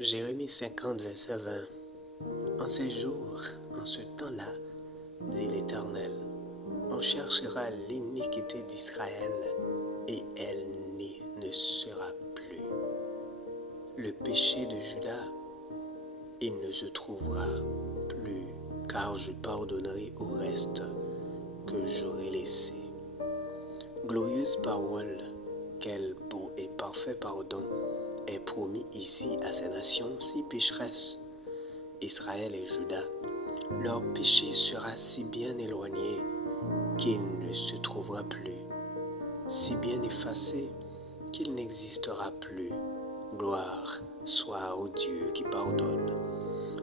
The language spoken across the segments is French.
Jérémie 50, verset 20. En ces jours, en ce temps-là, dit l'Éternel, on cherchera l'iniquité d'Israël et elle ne sera plus. Le péché de Juda, il ne se trouvera plus, car je pardonnerai au reste que j'aurai laissé. Glorieuse parole, quel beau et parfait pardon est promis ici à ces nations si pécheresses, Israël et Juda. Leur péché sera si bien éloigné qu'il ne se trouvera plus, si bien effacé qu'il n'existera plus. Gloire soit au Dieu qui pardonne.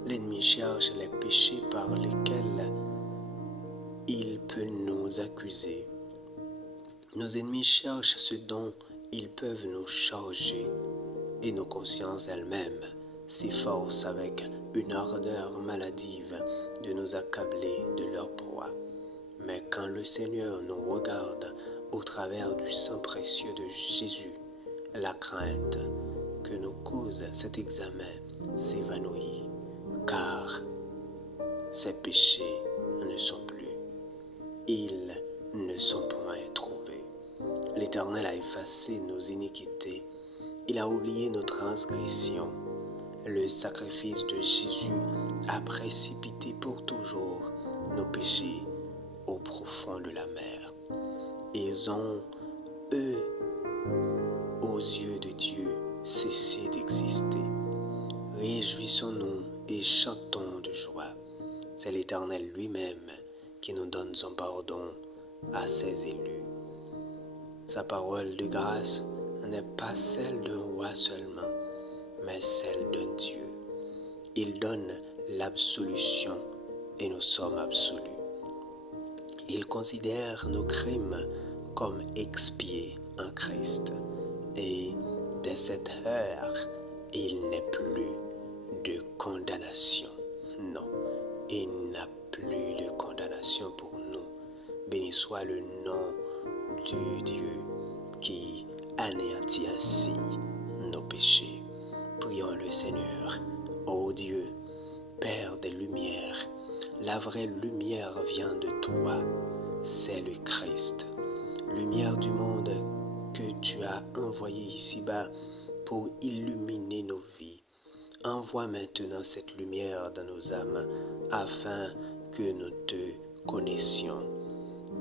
L'ennemi cherche les péchés par lesquels il peut nous accuser. Nos ennemis cherchent ce dont ils peuvent nous charger, et nos consciences elles-mêmes s'efforcent avec une ardeur maladive de nous accabler de leur proie. Mais quand le Seigneur nous regarde au travers du sang précieux de Jésus, la crainte que nous cause cet examen s'évanouit, car ces péchés ne sont plus, ils ne sont point trouvés. L'Éternel a effacé nos iniquités, il a oublié nos transgressions. Le sacrifice de Jésus a précipité pour toujours nos péchés au profond de la mer. Ils ont, eux, aux yeux de Dieu, cessé d'exister. Réjouissons-nous et chantons de joie. C'est l'Éternel lui-même qui nous donne son pardon à ses élus. Sa parole de grâce n'est pas celle d'un roi seulement, mais celle d'un Dieu. Il donne l'absolution et nous sommes absolus. Il considère nos crimes comme expiés en Christ. Et dès cette heure, il n'est plus de condamnation. Non, il n'a plus de condamnation pour nous. Béni soit le nom de Dieu qui anéantit ainsi nos péchés. Prions le Seigneur. Ô Dieu, Père des lumières, la vraie lumière vient de toi, c'est le Christ. Lumière du monde que tu as envoyé ici-bas pour illuminer nos vies. Envoie maintenant cette lumière dans nos âmes afin que nous te connaissions.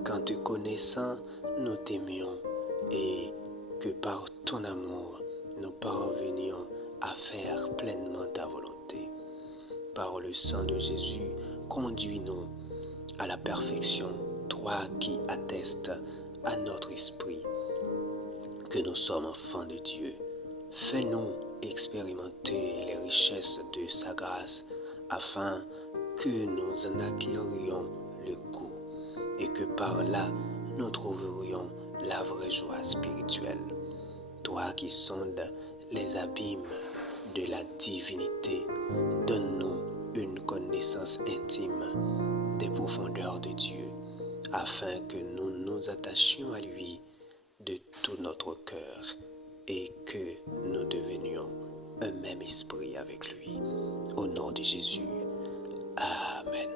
Qu'en te connaissant, nous t'aimions et que par ton amour, nous parvenions à faire pleinement ta volonté. Par le sang de Jésus, conduis-nous à la perfection, toi qui attestes à notre esprit que nous sommes enfants de Dieu. Fais-nous expérimenter les richesses de sa grâce afin que nous en acquérions le goût et que par là nous trouverions la vraie joie spirituelle. Toi qui sondes les abîmes de la divinité, donne-nous une connaissance intime des profondeurs de Dieu, afin que nous nous attachions à lui de tout notre cœur et que nous devenions un même esprit avec lui. Au nom de Jésus. Amen.